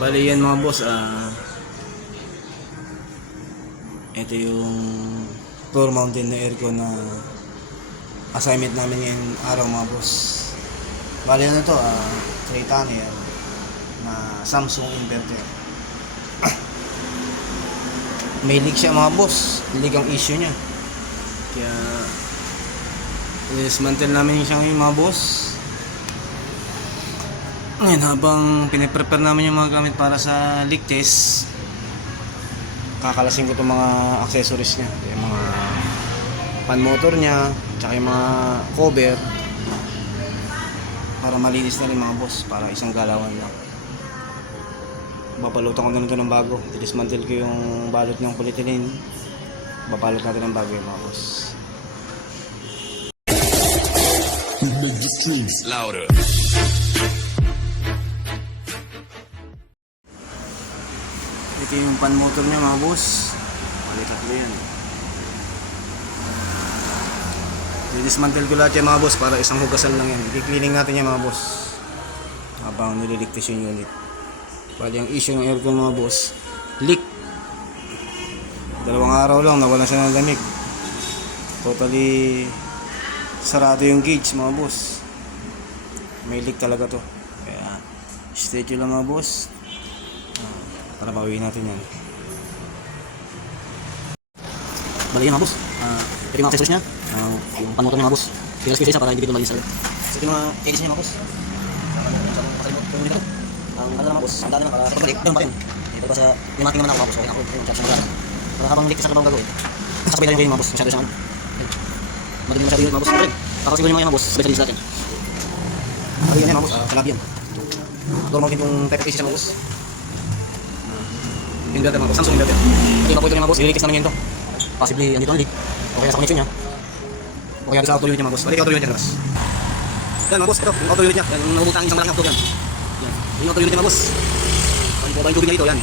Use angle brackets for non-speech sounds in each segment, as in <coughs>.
Bali yan mga boss, ah ito yung floor mountain na aircon na assignment namin ngayong araw mga boss. Bali ano to, ah, tray tunnel na Samsung inverter. <coughs> May leak siya mga boss. Leak ang issue niya. Kaya dismantle namin siya ngayon mga boss. Ngayon habang piniprepare namin yung mga gamit para sa leak test, kakalasin ko itong mga accessories niya. Yung mga pan motor niya, tsaka yung mga cover para malinis na rin mga boss, para isang galawan lang. Babalutan ko na ng bago. Dismantle ko yung balot ng polyethylene. Babalot natin ng bago yung mga boss. Louder. Ito yung pan motor niya mga boss. Bali tatlo yan. Didismantle ko lahat yan mga boss para isang hugasan lang yan. I-cleaning natin yan mga boss. Habang nililigtas yung unit. Bali ang issue ng aircon mga boss. Leak. Dalawang araw lang nawala siya ng lamig. Totally sarado yung gauge mga boss. May leak talaga to. Kaya stay tuned lang mga boss para bawiin natin yan. Bali yun mga boss. Ah, ito yung mga accessories niya. Ah, yung panmotor niya mga boss. Pilas ko isa para hindi dito malinis agad. So ito yung mga edges niya mga boss. Ang ano mga boss, ang dami na para sa pagbalik. Doon pa rin. Ito pa sa yung mating naman ako mga boss. Okay na ako. Yung chat sa Para habang sa trabaho gagawin. Sasabay tayo kayo mga boss. Masyado siyang ano. Madaling masyado yung mga boss. Ko yung mga boss. Sabay sa linis natin. Ano yun yan mga boss? Ah, kalabi yan. Normal din type of cases mga boss. Inverter mga boss, Samsung inverter. Ito iba po ito mga boss, ililikis namin yun to. Possibly, andito ang leak. O kaya sa connection niya. O kaya sa auto unit niya mga boss. Balik auto unit niya labas. Yan mga boss, ito, yung auto unit niya. Yan, nabubutang isang malaking auto yan. Yan, yung auto unit niya mga boss. Ang baba yung tubig niya dito, yan.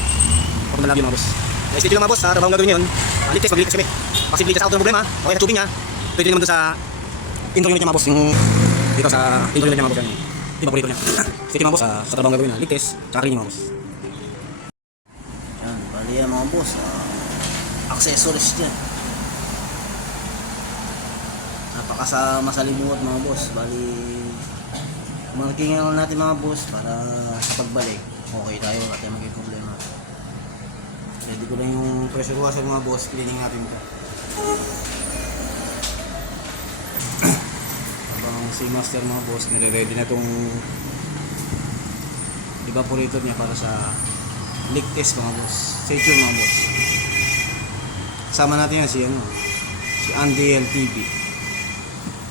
Lang yun mga boss. Next stage mga boss, sa trabaho gagawin niya yun. Mag-leak test kami. Possibly sa auto ng problema, o kaya sa tubig niya. Pwede naman doon sa intro unit niya mga boss. Yung dito sa intro unit niya mga boss. Yan. Yung evaporator niya. <clears throat> Stage mga boss, ah, sa trabaho gagawin na. Test, tsaka cleaning mga boss. Mga boss. ah, accessories dyan. Napakasa masalimuot mga boss. Bali, markingan natin mga boss para sa pagbalik. Okay tayo at yung maging problema. Ready ko lang yung pressure washer mga boss. Cleaning natin ito. <clears throat> Habang si master mga boss, nire-ready na itong evaporator niya para sa leak mga boss. Stay tuned mga boss. Kasama natin yan si ano, si Andy LTV.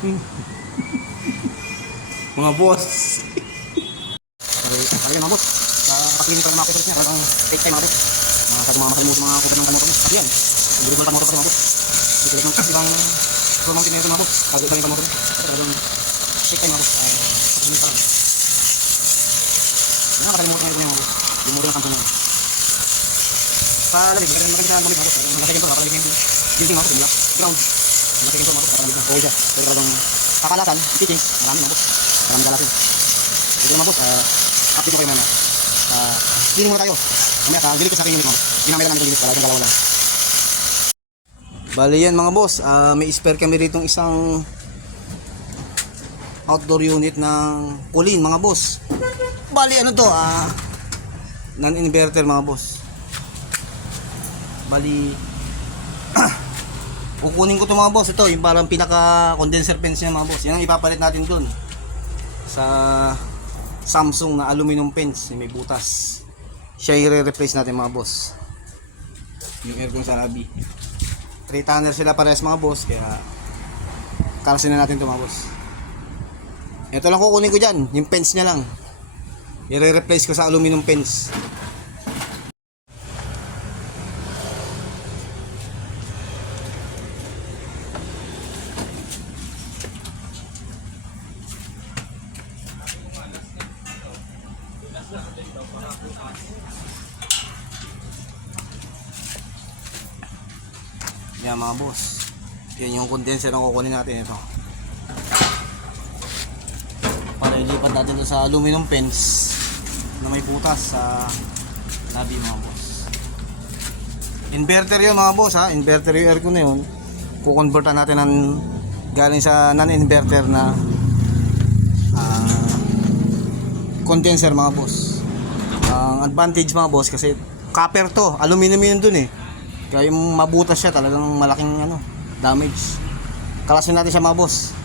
<laughs> mga boss. Okay mga boss. Sa kapilinig pa ng mga kupas niya, talagang take time mga boss. Mga sa mga masalimuot mga kupas ng pamotor mo. Kasi yan, ang durable pamotor pa mga boss. Ko lang pro mountain na ito mga boss. Kagod lang yung pamotor mo. Take time mga boss. Ay, kapilinig pa lang. Yan, nakalimutan ko yung. Yung mura ng Samsung na yun. Sa lamig, maganda maganda sa lamig boss. Maganda yung papalamig yung building mga boss. Yung ground. Na. Oo talagang kakalasan, teaching, marami mga boss. Marami kalasin. Ito mga boss, ah, update ko kayo mamaya. Ah, cleaning muna tayo. Mamaya, uh, dilig ko sa akin yung unit mga boss. Ginamit namin ito unit para yung dalawa lang. Bali yan mga boss, Ah, may spare kami rito isang outdoor unit ng kulin mga boss. Bali ano to, ah, non-inverter mga boss. Bali, <clears throat> kukunin ko to mga boss. Ito, yung parang pinaka condenser fence niya mga boss. Yan ang ipapalit natin dun. Sa Samsung na aluminum fence, yung may butas. Siya i-replace natin mga boss. Yung aircon sa Rabi. 3 tanner sila parehas mga boss, kaya karasin na natin to mga boss. Ito lang kukunin ko dyan, yung fence niya lang. I-replace ko sa aluminum fence. Yan mga boss. Yan yung condenser na kukunin natin ito. Para ilipat natin ito sa aluminum fence na may butas sa Labi mga boss. Inverter yun mga boss ha. Inverter yung aircon na yun. Kukonvertan natin ng galing sa non-inverter na ah, condenser mga boss. Ang advantage mga boss kasi copper to, aluminum yun dun eh. Kaya yung mabutas siya talagang malaking ano, damage. Kalasin natin siya mga boss.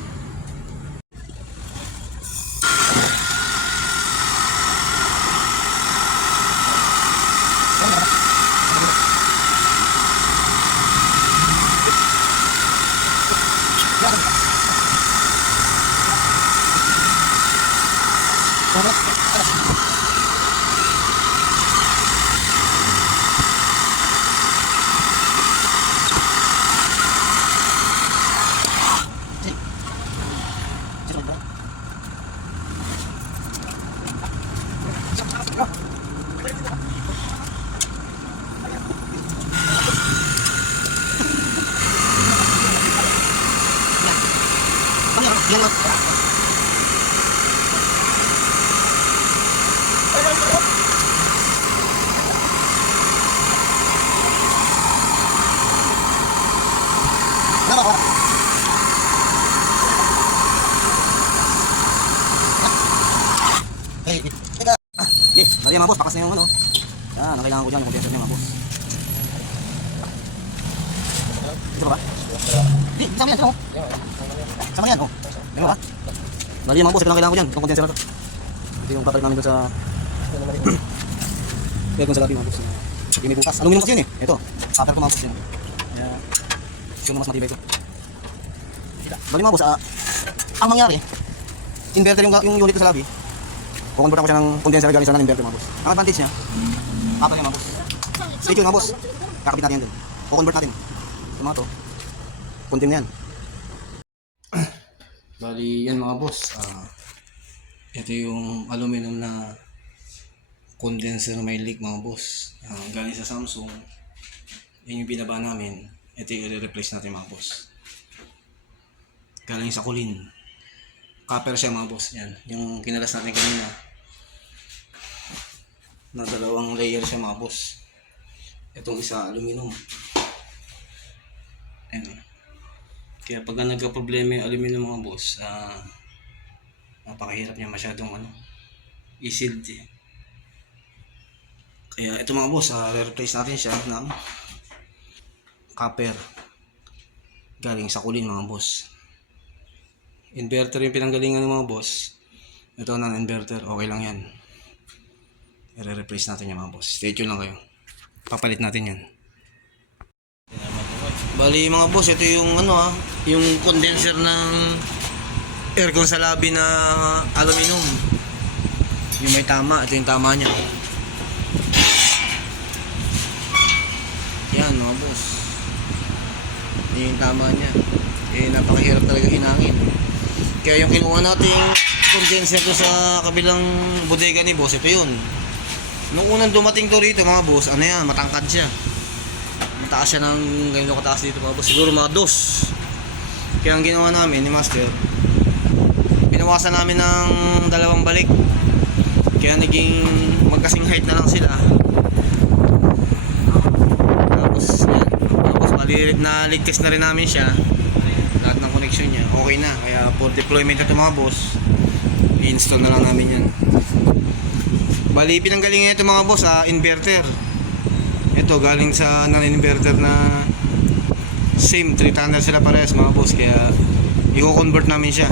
Hey, teka. Ah, yeah, bali mga boss, pakas na yung ano. Yan, ang kailangan ko dyan, yung condenser niya mga boss. Ito ba? Di, sama yan, sama. Sama yan, oh. Ano ba? Bali mga boss, ito lang kailangan ko dyan, itong condenser na to. Ito yung papalit namin doon sa... <clears throat> Kaya kung sa labi mga boss. Yung may bukas. Aluminum kasi yun eh. Ito, copper ko mga boss yun. Kaya, na mas matibay ito. Bali mga boss, ah, ang mangyari, inverter yung, yung unit ko sa labi, Kukonvertan ko siya ng condenser galing sa non-inverter mga boss. Ang advantage niya, apat niya mga boss. Stay tuned mga boss. Kakabit natin yan din. Kukonvert natin. Ito mga to. Content na yan. Bali yan mga boss. Ah, ito yung aluminum na condenser na may leak mga boss. Ah, galing sa Samsung. Yan yung binaba namin. Ito yung i-replace natin mga boss. Galing sa Kulin. Copper siya mga boss yan. Yung kinalas natin kanina. Na dalawang layer siya mga boss. Itong isa aluminum. Ayan. kaya pag nagka-problema yung aluminum mga boss ah napakahirap niya masyadong ano i-sealed eh. kaya ito mga boss ah, re-replace natin siya ng copper. Galing sa kulin mga boss inverter yung pinanggalingan ng mga boss. Ito ng inverter. Okay lang yan. I-replace natin yan mga boss. Stay tuned lang kayo. Papalit natin yan. Bali mga boss ito yung ano ah yung condenser ng aircon sa labi na aluminum. Yung may tama ito yung tama niya. Yan mga boss. Yan yung tama niya. Eh napakahirap talaga hinangin kaya yung kinuha nating condenser ko sa kabilang bodega ni boss, ito yun. Nung unang dumating to rito mga boss, ano yan, matangkad siya. Mataas siya ng ganito kataas dito mga boss, siguro mga dos. Kaya ang ginawa namin ni Master, pinawasan namin ng dalawang balik. Kaya naging magkasing height na lang sila. Tapos yan, tapos mali, naligtis na rin namin siya connection niya. Okay na. Kaya for deployment na ito mga boss i-install na lang namin yan. Bali pinanggalingan ito mga boss sa inverter. Ito galing sa non-inverter na same 3 tunnel sila parehas mga boss. Kaya i-convert namin siya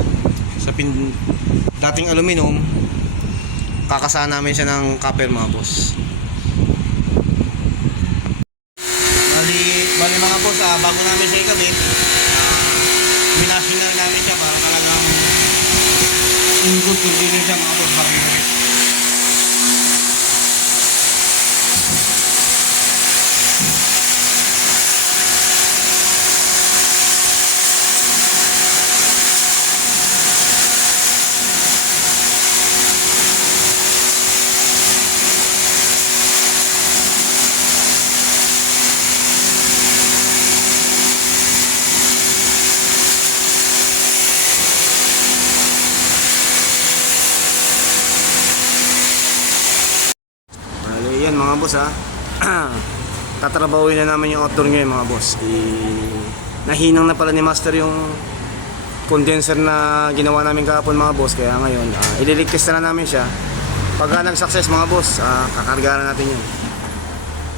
sa pin dating aluminum. Kakasaan namin siya ng copper mga boss bali, bali mga boss ah, bago namin siya ikabit minashing na namin siya para talagang in good condition siya mga Tatrabawin na namin yung outdoor ngayon mga boss. I... Nahinang na pala ni Master yung condenser na ginawa namin kahapon mga boss. Kaya ngayon, uh, ililigtas na lang namin siya. Pagka nag-success mga boss, uh, kakarga na natin yun.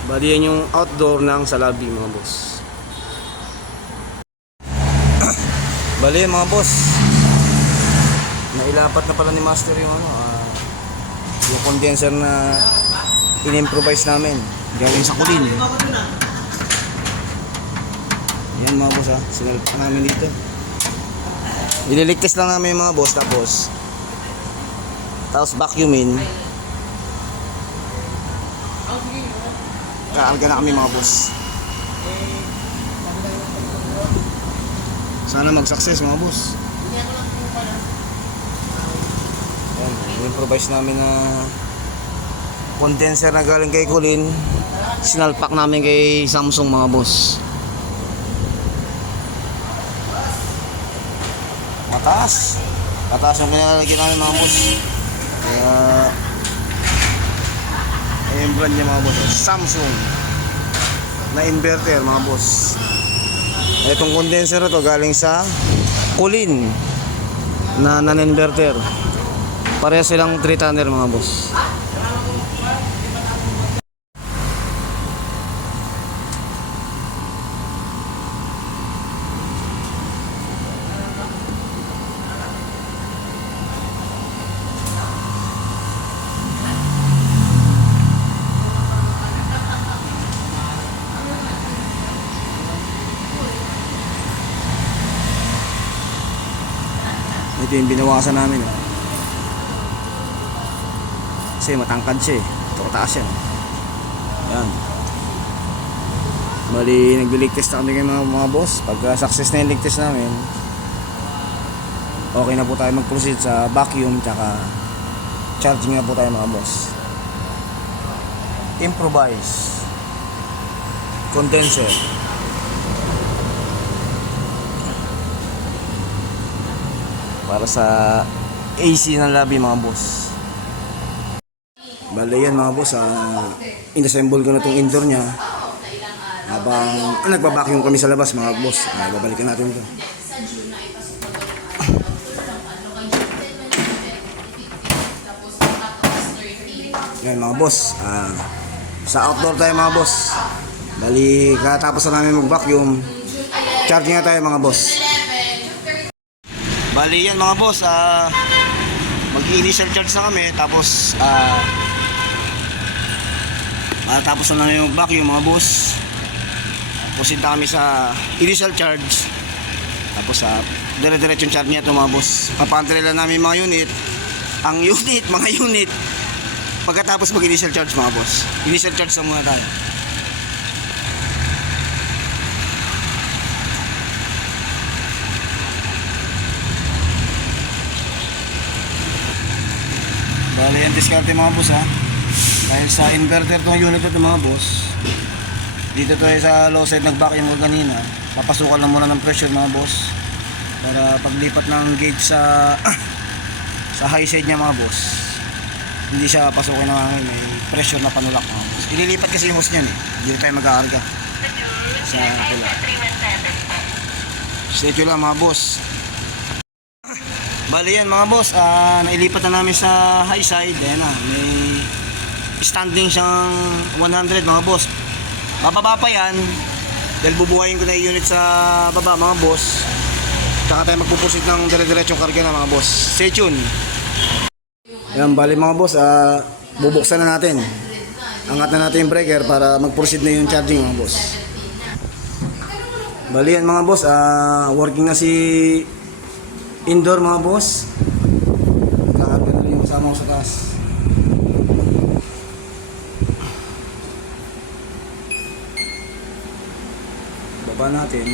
Bali yan yung outdoor ng sa lobby mga boss. <clears throat> Bali mga boss. Nailapat na pala ni Master yung ano, ah, yung condenser na in-improvise namin galing sa kulin. Yan mga boss ha, sinalpa namin dito. Ililigtas lang namin mga boss tapos tapos vacuumin. Kaarga na kami mga boss. Sana mag-success mga boss. Yan, improvise namin na condenser na galing kay Colin. Sinalpak namin kay Samsung mga boss. Mataas. Mataas yung pinalalagyan namin mga boss. Kaya yung brand niya mga boss. Samsung na inverter mga boss. Itong condenser to galing sa Colin na non-inverter. Pareha silang 3 tonner mga boss. Ito yung binawasan namin. Eh. Kasi matangkad siya eh. Ito kataas yan. Yan. Bali, nagliligtas na kami kay mga, mga boss. Pag success na yung ligtas namin, okay na po tayo mag-proceed sa vacuum tsaka charging na po tayo mga boss. Improvise. Condenser. Para sa AC ng lobby mga boss. Bale yan mga boss, ah, inassemble ko na itong indoor niya. Habang ah, nagbabacuum kami sa labas mga boss, ah, babalikan natin ito. Yan mga boss, ah, sa outdoor tayo mga boss. Bali, katapos na namin mag-vacuum, charging na tayo mga boss. Bali yan mga boss, ah mag-initial charge na kami tapos ah tapos na lang yung vacuum mga boss. Pusin na kami sa initial charge. Tapos sa dire-diretso yung charge niya to mga boss. Papantry lang namin mga unit. Ang <laughs> unit, mga unit. Pagkatapos mag-initial charge mga boss. Initial charge na muna tayo. Bali yan diskarte mga boss ha. Dahil sa inverter tong unit ito mga boss. Dito tayo sa low side nag-vacuum ko kanina. Papasukan lang muna ng pressure mga boss. Para paglipat ng gauge sa <coughs> sa high side niya mga boss. Hindi siya pasukin ng hangin. May pressure na panulak mga boss. Ililipat kasi yung hose niyan eh. Hindi tayo mag-aarga. Sa tulak. Stay tuned lang mga boss. Bali yan mga boss, ah, nailipat na namin sa high side. Ayan na, may standing siyang 100 mga boss. Bababa pa yan. Dahil bubuhayin ko na yung unit sa baba mga boss. Tsaka tayo magpupusit ng dire-diretsong karga na mga boss. Stay tuned. Yan, bali mga boss, ah, bubuksan na natin. Angat na natin yung breaker para mag-proceed na yung charging mga boss. Bali yan mga boss, ah, working na si indoor mga boss. Kakarga na rin yung kasama ko sa taas. Baba natin.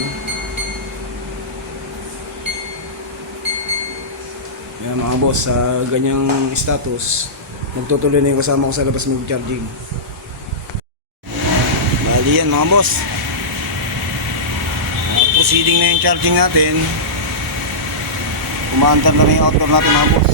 Yan mga boss, sa ganyang status, magtutuloy na yung kasama ko sa labas mag-charging. Bali yan mga boss. Ah, proceeding na yung charging natin umaandar na rin yung outdoor natin mga boss.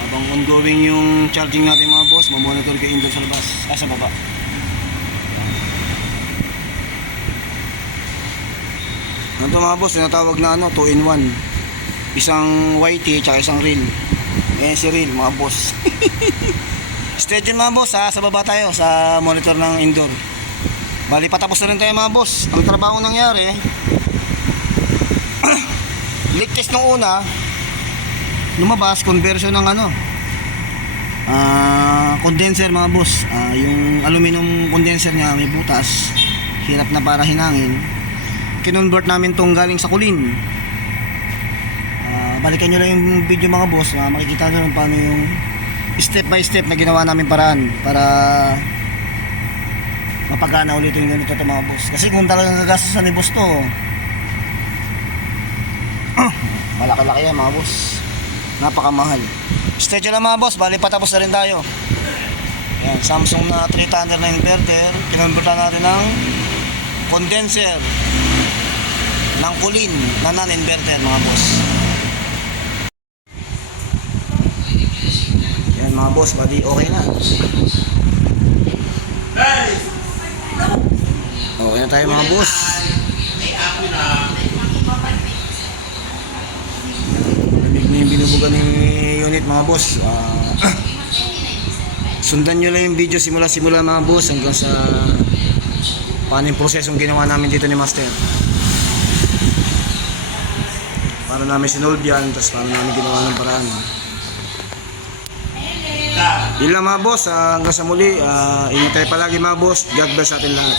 Habang ongoing yung charging natin mga boss mamonitor kayo indoor sa labas. Ah sa baba. Ano mga boss tinatawag na ano 2 in 1 isang whitey tsaka isang reel. Eh si reel mga boss. <laughs> Stay tuned mga boss ha. Sa baba tayo sa monitor ng indoor. Bali patapos na rin tayo mga boss. Ang trabaho nangyari. <clears throat> leak test nung una. Lumabas conversion ng ano. Ah, condenser mga boss. Ah, yung aluminum condenser niya may butas. Hirap na para hinangin. Kinonvert namin tong galing sa kulin. Ah, balikan nyo lang yung video mga boss. Ah, makikita nyo lang paano yung step by step na ginawa namin paraan para mapagana ulit yung ganito to mga boss. Kasi kung talagang gagastosan ni boss to, <clears throat> malaki-laki yan mga boss. Napakamahal. Dyan lang mga boss, bali patapos na rin tayo. Ayan, Samsung na 300 na inverter, kinonvertan natin ng condenser ng kulin na non-inverter mga boss. Yan mga boss, bali okay na. Okay na tayo mga boss. Lamig na yung binubugan ni unit mga boss. Ah, <clears throat> sundan nyo lang yung video simula-simula mga boss hanggang sa paano yung prosesong ginawa namin dito ni Master. Para namin sinolve yan, tapos paano namin ginawa ng paraan. Yun lang mga boss, ah, hanggang sa muli, ah, ingat tayo palagi mga boss, God bless sa atin lahat.